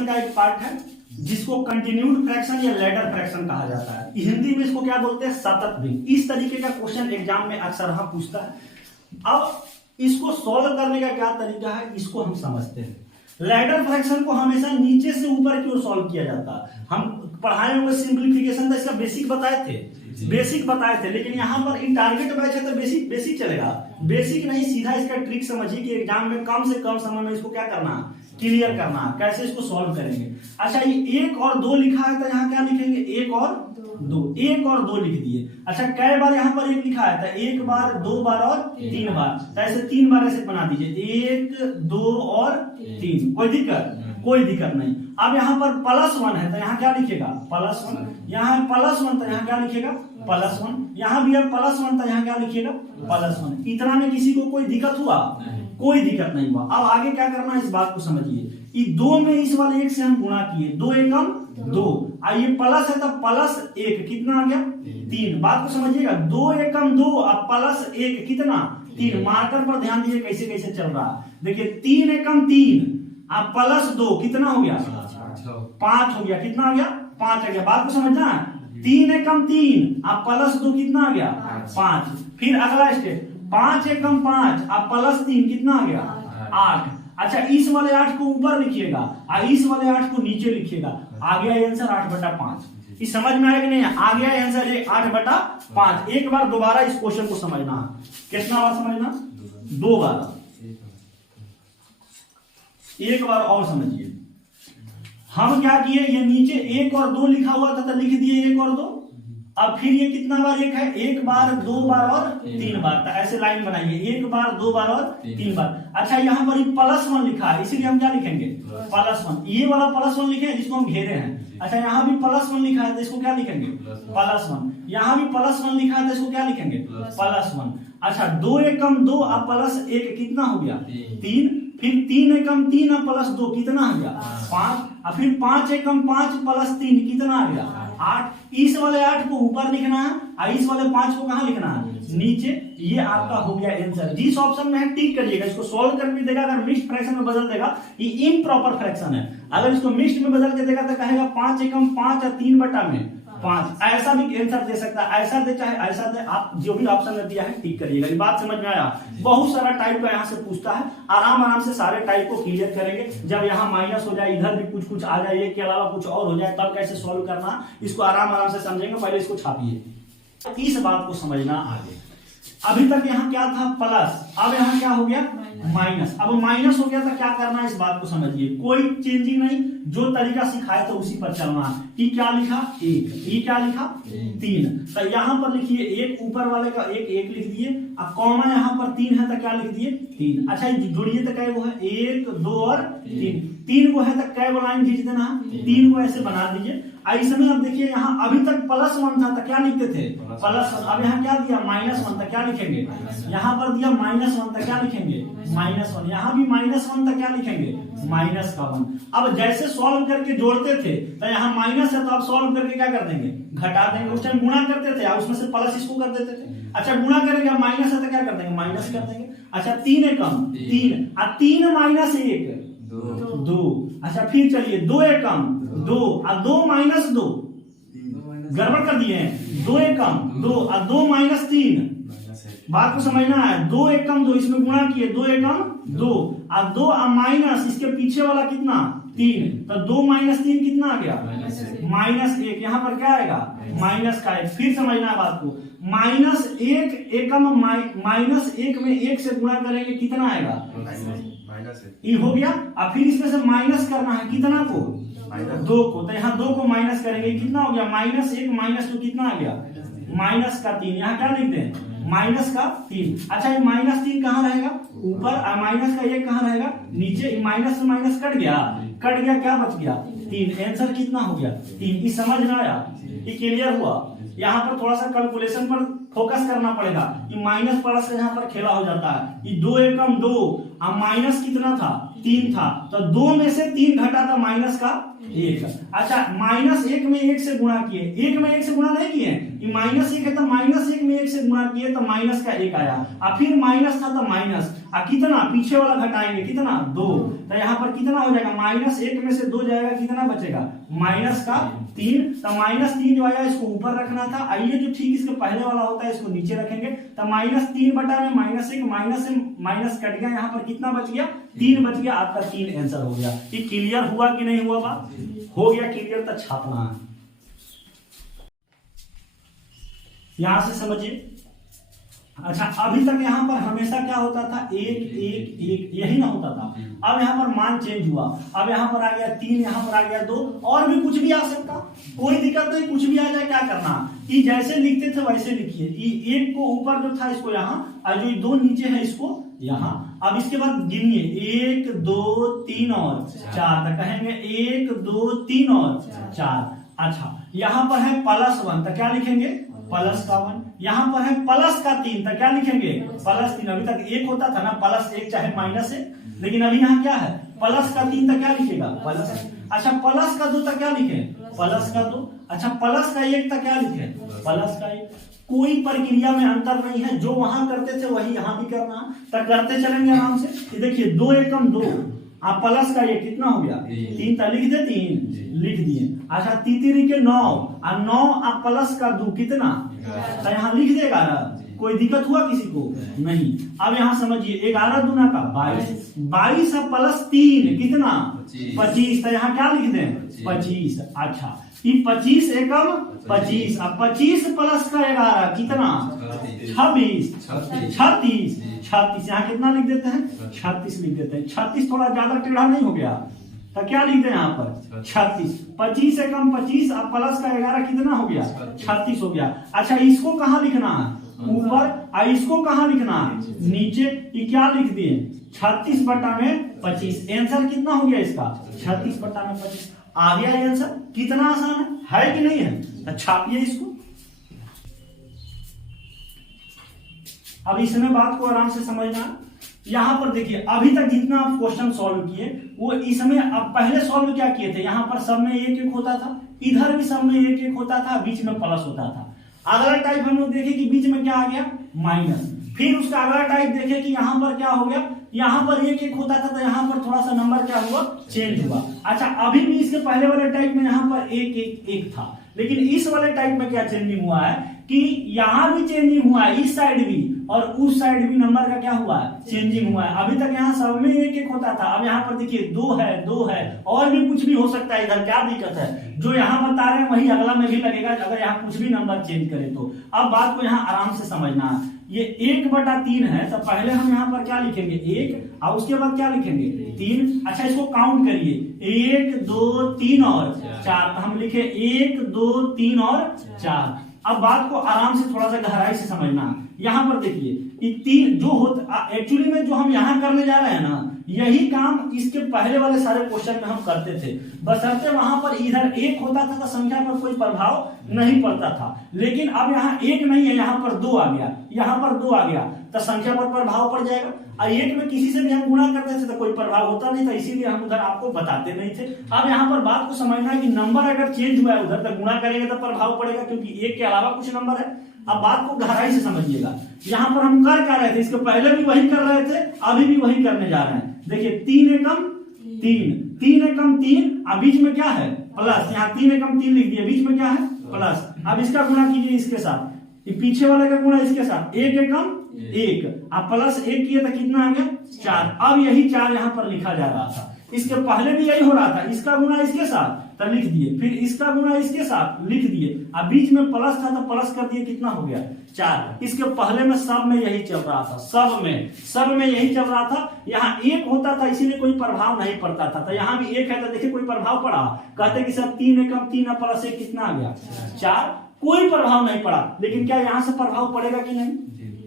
Fraction का एक part है जिसको कंटिन्यूड फ्रैक्शन या लैडर फ्रैक्शन कहा जाता है। हिंदी में इसको क्या बोलते हैं, सतत भिन्न। इस तरीके का क्वेश्चन एग्जाम में अक्सर पूछता है। अब इसको सॉल्व करने का क्या तरीका है, इसको हम समझते हैं। लैडर फ्रैक्शन को हमेशा नीचे से ऊपर की ओर सॉल्व किया जाता है। हम पढ़ाए हुए सिंप्लीफिकेशन था, इसका बेसिक बताए थे, लेकिन यहाँ पर इन टारगेट बैच है तो बेसिक चलेगा। बेसिक नहीं, सीधा इसका ट्रिक समझिए कि एग्जाम में कम से कम समय में इसको क्या करना, क्लियर करना, कैसे इसको सॉल्व करेंगे। अच्छा, ये 1 और 2 लिखा है तो यहाँ क्या लिखेंगे, 1 और 2 लिख दिए। अच्छा, कई बार यहाँ पर 1 लिखा है तो 1 बार, 2 बार और 3 बार, तो ऐसे 3 बार ऐसे बना दीजिए, 1, 2 और 3। कोई दिक्कत नहीं। अब यहाँ पर +1 है तो यहाँ क्या लिखेगा, +1। यहाँ है +1 तो यहाँ क्या लिखेगा, +1। यहाँ भी है +1 तो यहाँ क्या लिखेगा, +1। इतना में किसी को कोई दिक्कत हुआ? कोई दिक्कत नहीं हुआ। अब आगे क्या करना है, इस बात को समझिए। ये 2 में इस वाले 1 से हम गुणा किए, 2 एकम 2, ये प्लस है तो +1 कितना आ गया, 3। बात को समझिएगा, 2 एकम 2 और +1 कितना, 3। मार्कर पर ध्यान दीजिए कैसे कैसे चल रहा है। देखिए 3 एकम 3 अब +2 कितना हो गया, 5 हो गया। कितना हो गया, 5 आ गया। बात को समझना है, 3 एकम 3 अब +2 कितना आ गया, 5। फिर अगला स्टेप, 5 एकम 5 अब +3 कितना आ गया, 8। अच्छा, इस वाले 8 को ऊपर लिखिएगा और इस वाले 8 को नीचे लिखिएगा। आ गया आंसर 8/5। इस समझ में आया कि नहीं, आ गया आंसर 8/5। एक बार दोबारा इस क्वेश्चन को समझना है। कितना बार समझना, 2 बार। एक बार और समझिए। हम क्या किए, ये नीचे 1 और 2 लिखा हुआ था तो लिख दिए 1 और 2। अब फिर ये कितना बार 1 है, 1 बार, 2 बार और 3 बार, तो ऐसे लाइन बनाइए, 1 बार, 2 बार और 3 बार। अच्छा, यहाँ पर +1 लिखा है, इसीलिए हम क्या लिखेंगे, +1। ये वाला +1 लिखे जिसको हम घेरे हैं। अच्छा, यहाँ भी +1 लिखा है तो इसको क्या लिखेंगे, +1। यहाँ भी +1 लिखा है तो इसको क्या लिखेंगे, +1। अच्छा, 2 एकम 2 और +1 कितना हो गया, 3। फिर 3 एकम 3 और +2 कितना आ गया, 5। और फिर 5 एकम 5 +3 कितना आ गया, 8। इस वाले 8 को ऊपर लिखना है और इस वाले 5 को कहाँ लिखना है, नीचे। ये आपका हो गया आंसर। जिस ऑप्शन में है टिक करिएगा। इसको सॉल्व करके देगा, अगर मिक्स्ड फ्रैक्शन में बदल देगा ये इम्प्रॉपर फ्रैक्शन है। अगर इसको मिक्स्ड में बदल के देगा तो कहेगा 5 एकम 5 और 3/5। ऐसा भी आंसर दे सकता है, ऐसा दे चाहे ऐसा दे, आप जो भी ऑप्शन दिया है टिक करिएगा। ये बात समझ में आया। बहुत सारा टाइप का यहाँ से पूछता है, आराम से सारे टाइप को क्लियर करेंगे। जब यहाँ माइनस हो जाए, इधर भी कुछ आ जाए, के अलावा कुछ और हो जाए, तब कैसे सॉल्व करना, इसको आराम से समझेंगे। पहले इसको छापिए, इस बात को समझना आगे। अभी तक यहाँ क्या था, प्लस, अब यहाँ क्या हो गया, माइनस। अब माइनस हो गया तो क्या करना है, इस बात को समझिए। कोई चेंजिंग नहीं, जो तरीका सिखाया था उसी पर चलना है। ई क्या लिखा, 1। ई क्या लिखा, 3। तो यहाँ पर लिखिए 1, ऊपर वाले का 1 लिख दिए। अब कॉमा यहाँ पर 3 है तो क्या लिख दिए, 3। अच्छा, जोड़िए तो कै वो है, 1, 2 और 3। 3 को है तो कै वो लाइन खींच देना है, 3 को ऐसे बना दीजिए। इसमें अब देखिए, यहाँ अभी तक +1 था तो क्या लिखते थे, +1। अब यहाँ क्या दिया, -1 तो क्या लिखेंगे, यहाँ पर दिया -1 तो क्या लिखेंगे, -1। यहाँ भी -1 तो क्या लिखेंगे, -1। अब जैसे सॉल्व करके जोड़ते थे तो यहाँ माइनस है तो आप सॉल्व करके क्या कर देंगे, घटा देंगे। उस टाइम गुणा करते थे, उसमें से प्लस इसको कर देते थे। अच्छा, गुणा करेंगे, माइनस है तो क्या कर देंगे, माइनस कर देंगे। अच्छा, 3 एकम 3 और 3 - 1 2। अच्छा, फिर चलिए 2 एकम 2 और 2 - 2, गड़बड़ कर दिए हैं। 2 एकम 2 और 2 - 3। बात को समझना है, 2 एकम 2, इसमें गुणा किए, 2 एकम 2 और 2 और माइनस इसके पीछे वाला कितना, 3। तो 2 - 3 कितना आ गया, -1। यहाँ पर क्या आएगा, -1। फिर समझना है बात को, -1 एकम -1 में 1 से गुणा करेंगे, कितना आएगा, ये हो गया। अब फिर इसमें से माइनस करना है, कितना को, 2 को। तो यहाँ 2 को माइनस करेंगे, कितना हो गया, -1 - 2 कितना आ गया, -3। यहाँ क्या लिख दें, -3। अच्छा, ये -3 कहाँ रहेगा, ऊपर, और माइनस का 1 कहाँ रहेगा, नीचे। माइनस से माइनस कट गया, क्या बच गया, 3। आंसर कितना हो गया, 3। ये समझ में आया, ये क्लियर हुआ। यहाँ पर थोड़ा सा कैलकुलेशन पर फोकस करना पड़ेगा। ये माइनस प्लस का यहाँ पर खेला हो जाता है। ये 2 एकम 2 और माइनस कितना था, 3 था, तो 2 में से 3 घटा था माइनस का 1। अच्छा, -1 में 1 से गुणा किए, 1 में 1 से गुणा नहीं किए, ये -1 है तो -1 में 1 से गुणा किए तो माइनस का 1 आया, और फिर माइनस था तो माइनस, कितना पीछे वाला घटाएंगे, कितना 2, तो यहाँ पर कितना हो जाएगा, -1 में से 2 जाएगा, कितना बचेगा माइनस का 3, तो -3 जो आया इसको ऊपर रखना था। आइए जो ठीक इसके पहले वाला होता है इसको नीचे रखेंगे, तो -3 बटा में -1, माइनस से माइनस कट गया, यहाँ पर कितना बच गया, 3 बच गया, आपका 3 आंसर हो गया। ये क्लियर हुआ कि नहीं हुआ बात, हो गया क्लियर, तो छापना है, यहां से समझिए। अच्छा, अभी तक यहाँ पर हमेशा क्या होता था, 1 1 1 यही ना होता था, अब यहाँ पर मान चेंज हुआ, अब यहाँ पर आ गया 3, यहाँ पर आ गया 2, और भी कुछ भी आ सकता, कोई दिक्कत नहीं, कुछ भी आ जाए, क्या करना कि जैसे लिखते थे वैसे लिखिए, कि 1 को ऊपर जो था इसको यहाँ, और जो 2 नीचे है इसको यहाँ। अब इसके बाद गिनिए, 1 2 3 और 4, तो कहेंगे 1 2 3 और 4। अच्छा, यहाँ पर है +1, तो क्या लिखेंगे, प्लस का 1, यहाँ पर है प्लस का 3, तो क्या लिखेंगे, +3। अभी तक 1 होता था ना, +1 चाहे -1, लेकिन अभी यहाँ क्या है, प्लस का 3, तो क्या लिखेगा, प्लस। अच्छा, प्लस का 2 तो क्या लिखे, प्लस का 2। अच्छा, प्लस का 1 तो क्या लिखे, प्लस का 1। कोई प्रक्रिया में अंतर नहीं है, जो वहां करते थे वही यहाँ भी करना, तो करते चलेंगे आराम से। देखिए 2 एकम 2, आप प्लस का 1 कितना हो गया, 3, तो लिख दे, 3 लिख दिए। अच्छा, 3 के 9, और 9 आप प्लस का 2 कितना, तो यहाँ लिख दे 11। कोई दिक्कत हुआ किसी को, नहीं। अब यहाँ समझिए, 11 दूना का 22, 22 अब +3 कितना, 25, तो यहाँ क्या लिख दें, 25। अच्छा, ये 25 एकम 25, अब 25 प्लस का 11 कितना, 26, 36, यहाँ कितना लिख देते हैं, 36 लिख देते हैं। 36 थोड़ा ज्यादा टेढ़ा नहीं हो गया, तो क्या लिख दें यहाँ पर 36, 25 एकम 25, अब प्लस का 11 कितना हो गया, 36 हो गया। अच्छा, इसको कहाँ लिखना है, ऊपर, और इसको कहाँ लिखना है, नीचे। ये क्या लिख दिए, 36 बटा में 25, आंसर कितना हो गया इसका, 36 बटा में 25 आ गया आंसर। कितना आसान है कि नहीं है, तो छापिए इसको। अब इसमें बात को आराम से समझना, यहां पर देखिए अभी तक जितना आप क्वेश्चन सॉल्व किए वो इसमें, अब पहले सॉल्व क्या किए थे, यहां पर सब में 1 1 होता था, इधर भी सब में 1 1 होता था, बीच में प्लस होता था। अगला टाइप हम लोग देखे कि बीच में क्या आ गया, माइनस। फिर उसका अगला टाइप देखे कि यहाँ पर क्या हो गया, यहाँ पर 1 1 होता था, तो यहाँ पर थोड़ा सा नंबर क्या हुआ, चेंज हुआ। अच्छा, अभी भी इसके पहले वाले टाइप में यहाँ पर 1 1 1 था, लेकिन इस वाले टाइप में क्या चेंजिंग हुआ है कि यहाँ भी चेंजिंग हुआ है, इस साइड भी और उस साइड भी नंबर का क्या हुआ है, चेंजिंग हुआ है। अभी तक यहाँ सब में 1 1 होता था, अब यहाँ पर देखिए 2 है, 2 है, और भी कुछ भी हो सकता है, इधर क्या दिक्कत है, जो यहाँ बता रहे हैं वही अगला में भी लगेगा, अगर यहाँ कुछ भी नंबर चेंज करे तो। अब बात को यहाँ आराम से समझना है, ये 1/3 है, तो पहले हम यहाँ पर क्या लिखेंगे, 1, और उसके बाद क्या लिखेंगे, 3। अच्छा, इसको काउंट करिए, 1 2 3 और 4, तो हम लिखे 1 2 3 और 4। अब बात को आराम से थोड़ा सा गहराई से समझना, यहाँ पर देखिए ये 3 जो होता, एक्चुअली में जो हम यहाँ करने जा रहे हैं ना, यही काम इसके पहले वाले सारे क्वेश्चन में हम करते थे, बशर्ते वहां पर इधर 1 होता था तो संख्या पर कोई प्रभाव नहीं पड़ता था, लेकिन अब यहाँ 1 नहीं है, यहाँ पर 2 आ गया, यहाँ पर 2 आ गया, तो संख्या पर प्रभाव पड़ जाएगा। और 1 में किसी से भी हम गुणा करते थे तो कोई प्रभाव होता नहीं था, इसीलिए हम उधर आपको बताते नहीं थे। अब यहाँ पर बात को समझना है कि नंबर अगर चेंज हुआ है उधर, तो गुणा करेंगे तो प्रभाव पड़ेगा, क्योंकि 1 के अलावा कुछ नंबर है। अब बात को गहराई से समझिएगा, यहाँ पर हम कर क्या रहे थे, इसके पहले भी वही कर रहे थे, अभी भी वही करने जा रहे हैं। देखिए 3 एकम 3, 3 एकम 3, अब बीच में क्या है, प्लस, यहाँ 3 एकम 3 लिख दिया, बीच में क्या है, प्लस। अब इसका गुणा कीजिए इसके साथ, पीछे वाले का गुणा इसके साथ, 1 एकम 1, अब प्लस 1 किए तो कितना आ गया, 4। अब यही 4 यहाँ पर लिखा जा रहा था, इसके पहले भी यही हो रहा था, इसका गुणा इसके साथ तो लिख दिए, फिर इसका गुणा इसके साथ लिख दिए, अब बीच में प्लस था तो प्लस कर दिए, कितना हो गया, 4। इसके पहले में सब में यही चल रहा था, सब में यही चल रहा था। यहाँ 1 होता था इसीलिए कोई प्रभाव नहीं पड़ता था, तो यहाँ भी 1 है तो देखिए कोई प्रभाव पड़ा, कहते कि सर 3 एकम 3 प्लस 1 कितना आ गया, 4, कोई प्रभाव नहीं पड़ा। लेकिन क्या यहाँ से प्रभाव पड़ेगा कि नहीं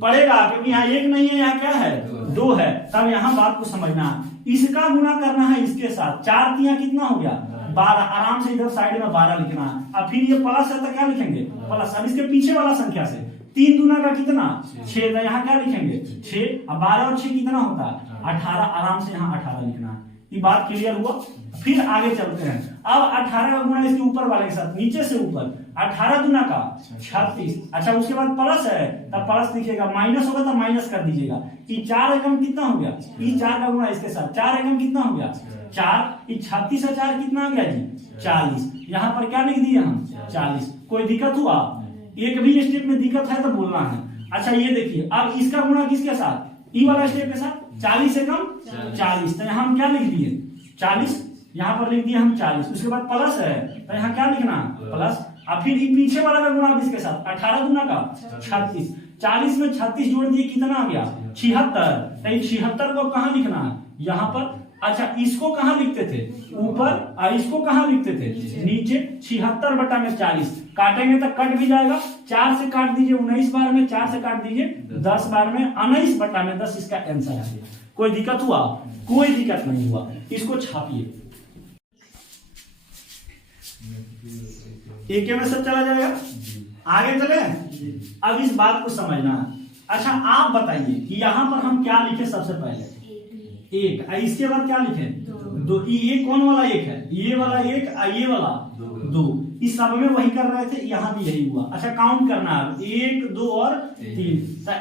पड़ेगा, क्योंकि यहाँ 1 नहीं है, यहाँ क्या है, 2 है। तब यहाँ बात को समझना, इसका गुणा करना है इसके साथ, 4 3 कितना हो गया, 12। आराम से इधर साइड में 12 लिखना है। अब फिर ये प्लस है तो क्या लिखेंगे, प्लस। अब इसके पीछे वाला संख्या से 3 दूना का कितना, 6, यहाँ क्या लिखेंगे 6। अब 12 और 6 कितना होता है, 18। आराम से यहाँ 18 लिखना है। ये बात क्लियर हुआ। फिर आगे चलते हैं। अब 18 का गुणा इसके ऊपर वाले के साथ, नीचे से ऊपर 18 दूना का 36। अच्छा उसके बाद प्लस है तब प्लस लिखिएगा, माइनस होगा तब माइनस कर दीजिएगा। ये 4 एकम कितना हो गया, ये 4 का गुणा इसके साथ 4 एकम कितना हो गया 4। ये 36 से 4 कितना हो गया जी 40। यहाँ पर क्या लिख दिए हम 40। कोई दिक्कत हुआ, एक भी स्टेप में दिक्कत है तो बोलना है। अच्छा ये देखिए अब इसका गुणा किसके साथ, ई वाला स्टेप के साथ, 40 से कम 40, तो यहाँ हम क्या लिख दिए 40, यहाँ पर लिख दिए हम 40। उसके बाद प्लस है तो यहाँ क्या लिखना प्लस। अब फिर पीछे वाला का गुणा इसके साथ, 18 दूना का 36, 40 में 36 जोड़ दिए कितना आ गया 76। तो 76 को कहाँ लिखना है यहाँ पर। अच्छा इसको कहाँ लिखते थे ऊपर और इसको कहाँ लिखते थे नीचे। 76 बटा में 40 काटेंगे तो कट भी जाएगा, 4 से काट दीजिए 19 बार में, 4 से काट दीजिए 10 बार में, 19 बटा में 10 इसका आंसर आ गया। कोई दिक्कत हुआ, कोई दिक्कत नहीं हुआ। इसको छापिए, एक में सब चला जाएगा। आगे चले, अब इस बात को समझना है। अच्छा आप बताइए कि यहाँ पर हम क्या लिखे सबसे पहले 1, इसके बाद क्या लिखे 2। ये कौन वाला 1 है, ये वाला 1 ये वाला 2। इस सब में वही कर रहे थे, यहाँ भी यही हुआ। अच्छा काउंट करना है 1 2 और 3,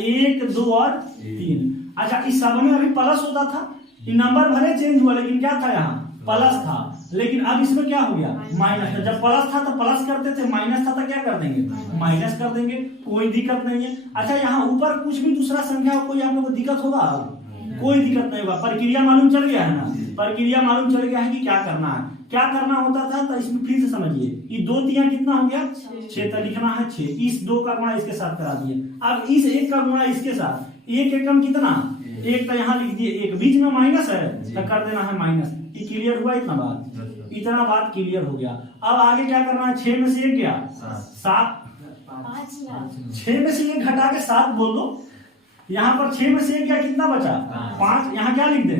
1 2 और 3। अच्छा इस सब में अभी प्लस होता था, ये नंबर भले चेंज हुआ लेकिन क्या था यहाँ प्लस था, लेकिन अब इसमें क्या हो गया माइनस। जब प्लस था तो प्लस करते थे, माइनस था तो क्या कर देंगे माइनस कर देंगे, कोई दिक्कत नहीं है। अच्छा यहाँ ऊपर कुछ भी दूसरा संख्या कोई आप लोगों को दिक्कत होगा, कोई दिक्कत नहीं होगा। प्रक्रिया मालूम चल गया है ना, प्रक्रिया मालूम चल गया है कि क्या करना है, क्या करना होता था। तो इसमें फिर से समझिए, ये 2 3 कितना हो गया 6, तो लिखना है 6। इस 2 का गुणा इसके साथ करा दिए। अब इस 1 का गुणा इसके साथ, 1 एकम कितना 1, तो यहाँ लिख दिए 1, बीच में माइनस है तो कर देना है माइनस। ये क्लियर हुआ, इतना बात क्लियर हो गया। अब आगे क्या करना है, 6 में से 1 गया 7, 6 में से 1 घटा के 7 बोल दो। यहाँ पर 6 में से 1 गया कितना बचा 5, यहाँ क्या लिख दे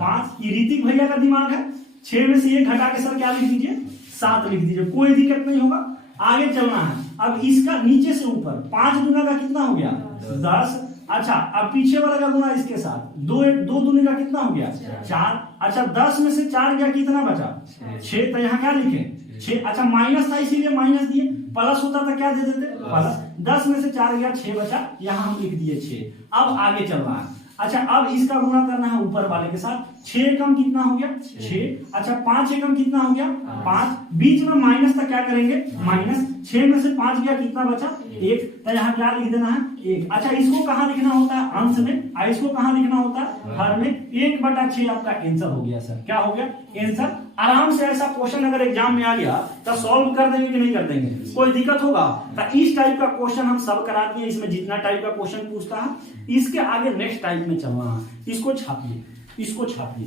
5। ये ऋतिक भैया का दिमाग है, 6 में से 1 घटा के सर क्या लिख दीजिए 7 लिख दीजिए, कोई दिक्कत नहीं होगा। आगे चलना है। अब इसका नीचे से ऊपर 5 दूना का कितना हो गया 10। अच्छा अब पीछे वाला का गुणा इसके साथ, 2 दूनी का कितना हो गया 4। अच्छा 10 में से 4 गया कितना बचा 6, तो यहाँ क्या लिखे 6। अच्छा माइनस था इसीलिए माइनस दिए, प्लस होता तो क्या दे देते प्लस। 10 में से 4 गया 6 बचा, यहाँ हम लिख दिए 6। अब आगे चल रहा है। अच्छा अब इसका गुणा करना है ऊपर वाले के साथ, 6 एकम कितना हो गया 6। अच्छा 5 एकम कितना हो गया 5, बीच में माइनस था क्या करेंगे माइनस। 6 में से 5 गया कितना बचा 1, तो यहाँ क्या लिख देना है 1। अच्छा इसको कहाँ लिखना होता है अंश में, और इसको कहाँ लिखना होता है हर में। 1/6 आपका आंसर हो गया सर, क्या हो गया आंसर। आराम से ऐसा क्वेश्चन अगर एग्जाम में आ गया तो सॉल्व कर देंगे कि नहीं कर देंगे, कोई दिक्कत होगा। तो इस टाइप का क्वेश्चन हम सब कराते हैं, इसमें जितना टाइप का क्वेश्चन पूछता है। इसके आगे नेक्स्ट टाइप में चलना है। इसको छापिए, इसको छापिए।